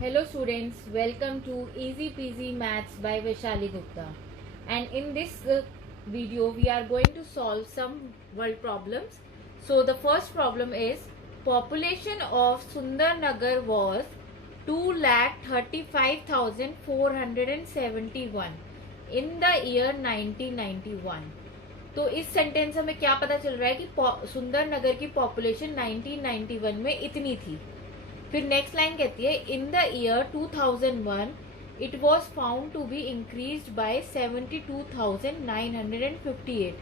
Hello students, welcome to Easy Peasy Maths by Vaishali Gupta. And in this video we are going to solve some world problems. So the first problem is population of Sundarnagar was 2,35,471 in the year 1991. तो इस sentence से हमें क्या पता चल रहा है कि सुंदरनगर की पॉपुलेशन 1991 में इतनी थी. फिर नेक्स्ट लाइन कहती है in the year 2001 it was found to be increase by 72,958.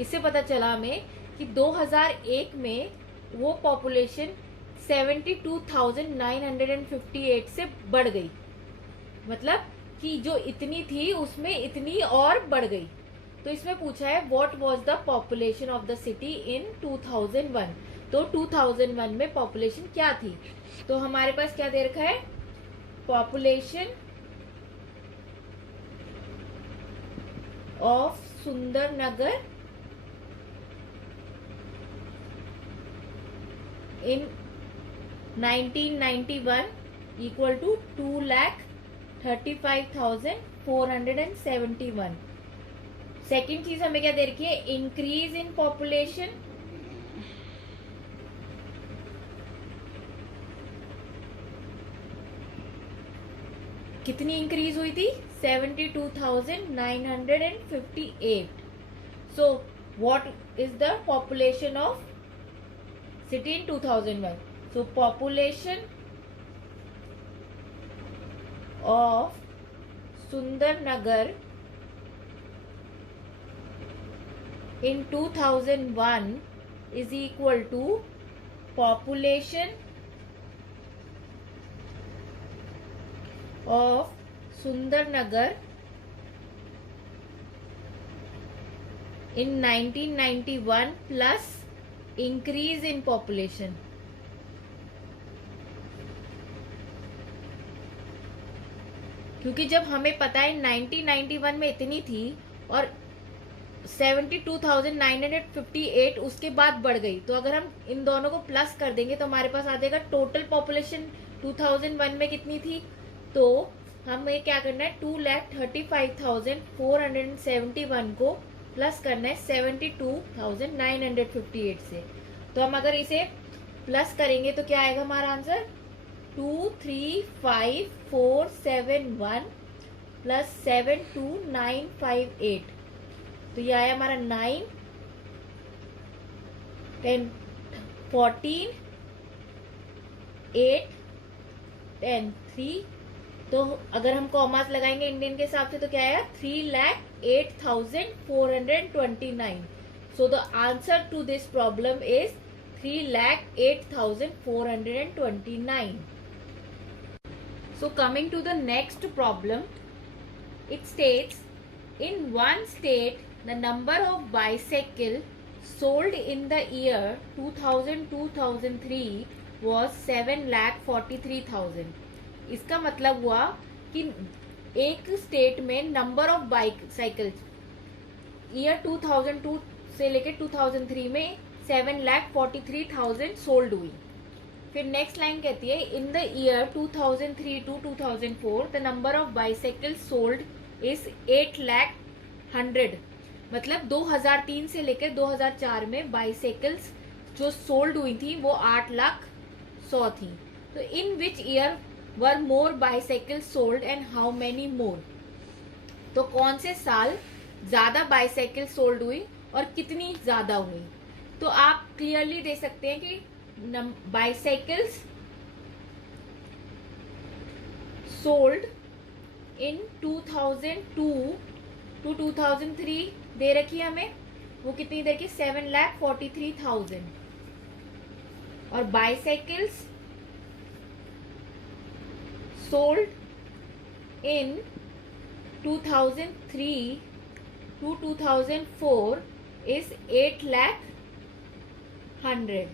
इससे पता चला हमें कि 2001 में वो पॉपुलेशन 72,958 से बढ़ गई. मतलब कि जो इतनी थी उसमें इतनी और बढ़ गई. तो इसमें पूछा है what was the population of the city in 2001. तो 2001 में पॉपुलेशन क्या थी. तो हमारे पास क्या दे रखा है, population of Sundarnagar in 1991 equal to 2,35,471. Second चीज हमें क्या दे रखी है, इंक्रीज इन पॉपुलेशन कितनी इंक्रीज हुई थी, 72,958. So what is the population of city in 2001. So population of Sundarnagar in 2001 is equal to population of Sundarnagar in 1991 plus increase in population. क्योंकि जब हमें पता है 1991 में इतनी थी और 72,958 उसके बाद बढ़ गई, तो अगर हम इन दोनों को प्लस कर देंगे तो हमारे पास आ जाएगा टोटल पॉपुलेशन 2001 में कितनी थी. तो हमें क्या करना है, 2,35,471 को प्लस करना है 72,958 से. तो हम अगर इसे प्लस करेंगे तो क्या आएगा हमारा आंसर, 235,471 प्लस 72,958. तो ये आया हमारा 9, 10, 14, 8, 10, 3. तो अगर हम कॉमास लगाएंगे इंडियन के हिसाब से तो क्या आएगा, 3,08,429. So the answer to this problem is 3,08,429. So coming to the next problem, it states in one state the number of bicycle sold in the year 2000-2003 was 7,43,000. इसका मतलब हुआ कि एक स्टेट में number of bike cycle year 2002 से लेकर 2003 में 7,43,000 sold हुई. फिर नेक्स्ट लाइन कहती है in the year 2003-2004 the number of bicycle sold is 8,100,000. मतलब 2003 से लेकर 2004 में बाइसाइकिल्स जो सोल्ड हुई थी वो 8,100,000 थी. तो in which year were more bicycle sold and how many more. तो कौन से साल ज्यादा बाइसाइकिल सोल्ड हुई और कितनी ज्यादा हुई. तो आप क्लियरली दे सकते हैं कि बाइसाइकिल्स सोल्ड इन 2002 to 2003 दे रखी है हमें, वो कितनी दे रखी, 7,43,000. और bicycles sold in 2003 to 2004 is 8,100,000.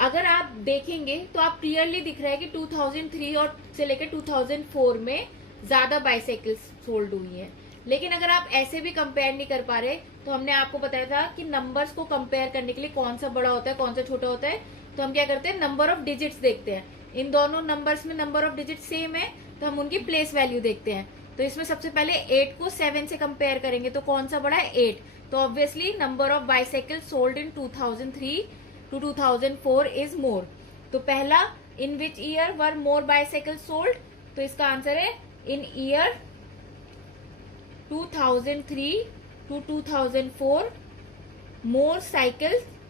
अगर आप देखेंगे तो आप क्लियरली दिख रहा है कि 2003 और से लेकर 2004 में ज्यादा बाइसाइकिल्स सोल्ड हुई हैं. लेकिन अगर आप ऐसे भी कंपेयर नहीं कर पा रहे तो हमने आपको बताया था कि नंबर्स को कंपेयर करने के लिए कौन सा बड़ा होता है कौन सा छोटा होता है. तो हम क्या करते हैं, नंबर ऑफ डिजिट्स देखते हैं इन दोनों नंबर्स में नंबर ऑफ डिजिट सेम है, तो हम उनकी प्लेस वैल्यू देखते हैं। तो इसमें सबसे पहले 8 को 7 से कंपेयर करेंगे, तो कौन सा बड़ा है? 8। तो obviously number of bicycle sold in 2003 to 2004 is more. तो पहला, in which year were more bicycle sold? तो इसका आंसर है in year 2003 to 2004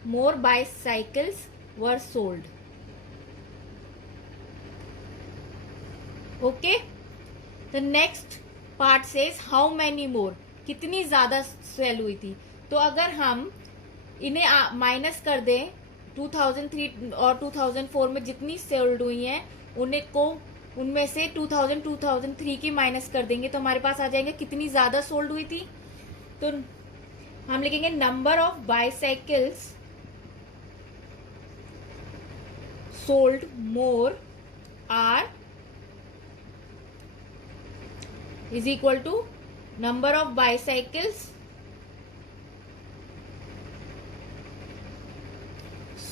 more bicycles were sold. Okay, the next part says how many more, कितनी ज्यादा cell हुई थी। तो अगर हम इन्हें माइनस कर दें 2003 और 2004 में जितनी सेल्ड हुई हैं उनमें से 2003 की माइनस कर देंगे, तो हमारे पास आ जाएंगे कितनी ज्यादा सोल्ड हुई थी। तो हम लिखेंगे number of bicycles sold more are is equal to number of bicycles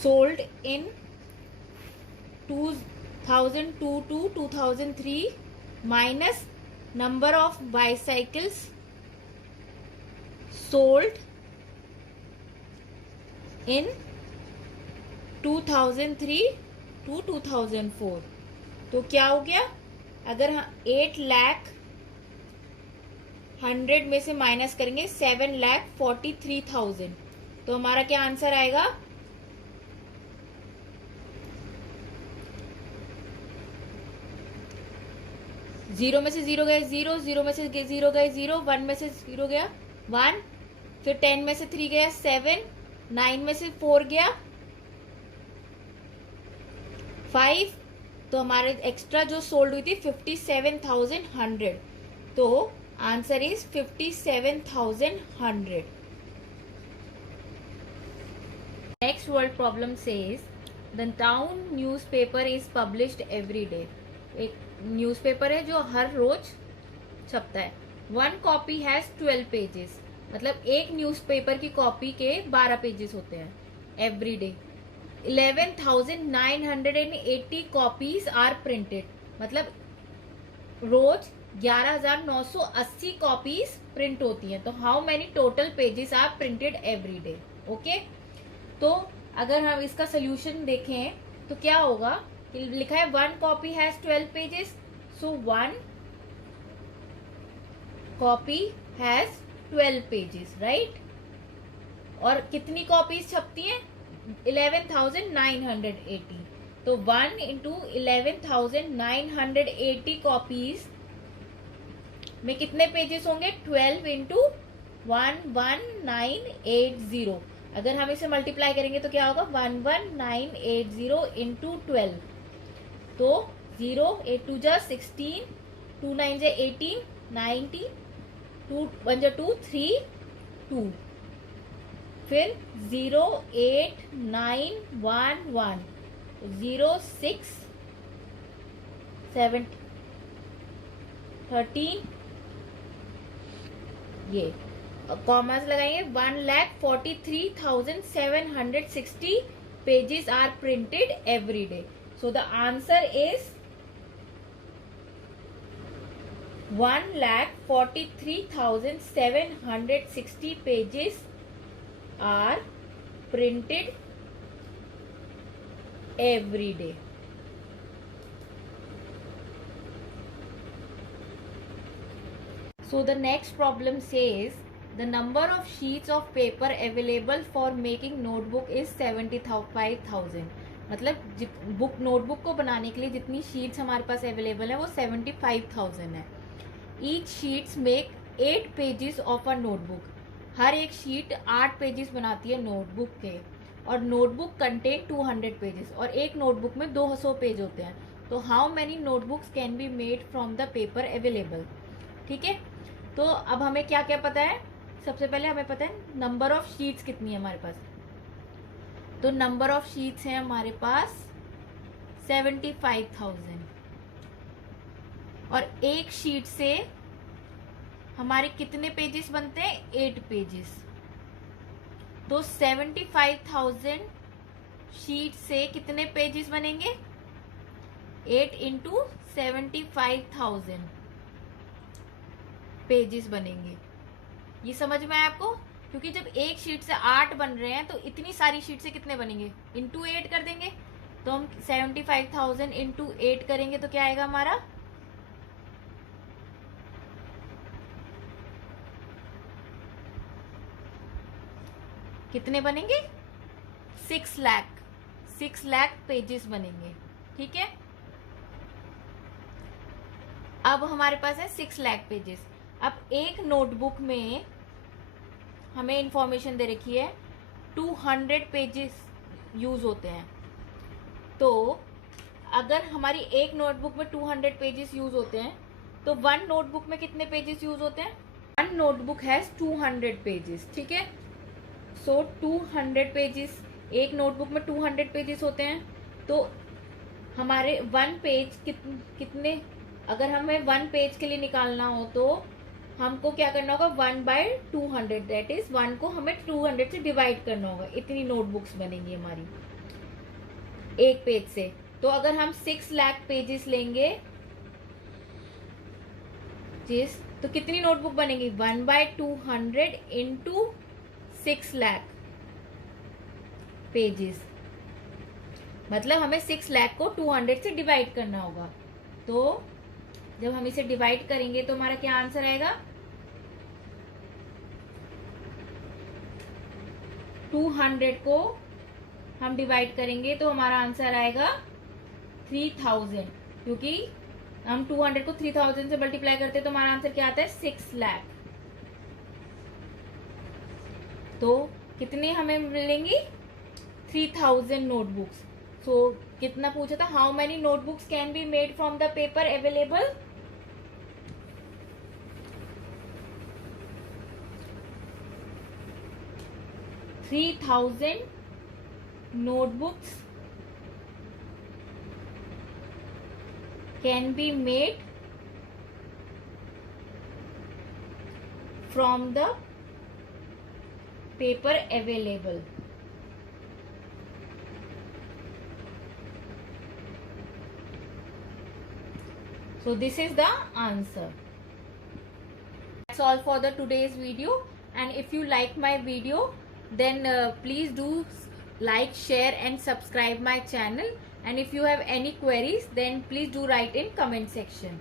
sold in 2002 to 2003 minus number of bicycles sold in 2003 to 2004। तो क्या हो गया? अगर हम 8,00,100 में से माइनस करेंगे 7,43,000, तो हमारा क्या आंसर आएगा? जीरो में से जीरो गए जीरो, जीरो में से जीरो गए जीरो, 1 में से जीरो गया 1, फिर 10 में से 3 गया 7, 9 में से 4 गया 5, तो हमारे एक्स्ट्रा जो सोल्ड हुई थी 57,100। तो answer is 57,100। Next word problem says the town newspaper is published every day. एक न्यूज़पेपर है जो हर रोज छपता है। 1 कॉपी हैज 12 पेजेस, मतलब एक न्यूज़पेपर की कॉपी के 12 पेजेस होते हैं every day. 11,980 copies are printed, मतलब रोज 11,980 कॉपीज प्रिंट होती हैं। तो how many total pages are printed every day? Okay, तो अगर हम इसका सोल्यूशन देखें तो क्या होगा? लिखा है 1 copy has 12 pages, so 1 copy has 12 pages, right? और कितनी कॉपीज छपती हैं? 11,980। तो 1 इंटू 11,980 कॉपीज में कितने पेजेस होंगे? 12 इंटू 11980। अगर हम इसे मल्टीप्लाई करेंगे तो क्या होगा? 11980 इंटू 12, तो 0 8 2 जा 16, 2 9 जा 18, 90, 2 1 जा 2 3 2, फिर 0 8 9 1 1, 0 6 7 13, ये कॉमर्स लगाएंगे। 1,43,760 pages are printed every day. So the answer is 1,43,760 pages are printed every day. So the next problem says the number of sheets of paper available for making notebook is 75,000। मतलब notebook को बनाने के लिए जितनी sheets हमारे पास available है वो 75,000 है। Each sheets make 8 pages of a notebook. हर एक शीट 8 पेजेस बनाती है नोटबुक के, और नोटबुक कंटेन 200 पेजेस, और एक नोटबुक में 200 पेज होते हैं। तो how many notebooks can be made from the paper available? ठीक है, तो अब हमें क्या क्या पता है? सबसे पहले हमें पता है नंबर ऑफ शीट्स कितनी है हमारे पास। तो नंबर ऑफ शीट्स है हमारे पास 75,000, और एक शीट से हमारे कितने पेजेस बनते हैं? 8 पेजेस। तो 75,000 शीट से कितने पेजेस बनेंगे? 8 इंटू 75,000 पेजेस बनेंगे। ये समझ में आया आपको? क्योंकि जब एक शीट से 8 बन रहे हैं तो इतनी सारी शीट से कितने बनेंगे, इंटू 8 कर देंगे। तो हम 75,000 इंटू 8 करेंगे तो क्या आएगा हमारा, कितने बनेंगे, 6 लाख पेजेस बनेंगे। ठीक है, अब हमारे पास है 6 लाख पेजेस। अब एक नोटबुक में हमें इंफॉर्मेशन दे रखी है 200 पेजेस यूज होते हैं। तो अगर हमारी एक नोटबुक में 200 पेजेस यूज होते हैं तो वन नोटबुक में कितने पेजेस यूज होते हैं, वन नोटबुक हैज 200 पेजेस। ठीक है, सो 200 पेजेस, एक नोटबुक में 200 पेजेस होते हैं। तो हमारे वन पेज कितने, अगर हमें वन पेज के लिए निकालना हो तो हमको क्या करना होगा, 1/200, दैट इज 1 को हमें 200 से डिवाइड करना होगा। इतनी नोटबुक्स बनेंगी हमारी एक पेज से। तो अगर हम 6 लाख पेजेस लेंगे तो कितनी नोटबुक बनेगी, 1/200 इंटू 6 लाख पेजेस, मतलब हमें 6 लाख को 200 से डिवाइड करना होगा। तो जब हम इसे डिवाइड करेंगे तो हमारा क्या आंसर आएगा, 200 को हम डिवाइड करेंगे तो हमारा आंसर आएगा 3000, क्योंकि हम 200 को 3000 से मल्टीप्लाई करते हैं तो हमारा आंसर क्या आता है, 6 लाख। तो कितने हमें मिलेंगी, 3000 नोटबुक्स। सो कितना पूछा था, how many notebooks can be made from the paper available, 3000 notebooks can be made from the paper available. So this is the answer. That's all for the today's video, and if you like my video then please do like, share and subscribe my channel, and if you have any queries then please do write in comment section.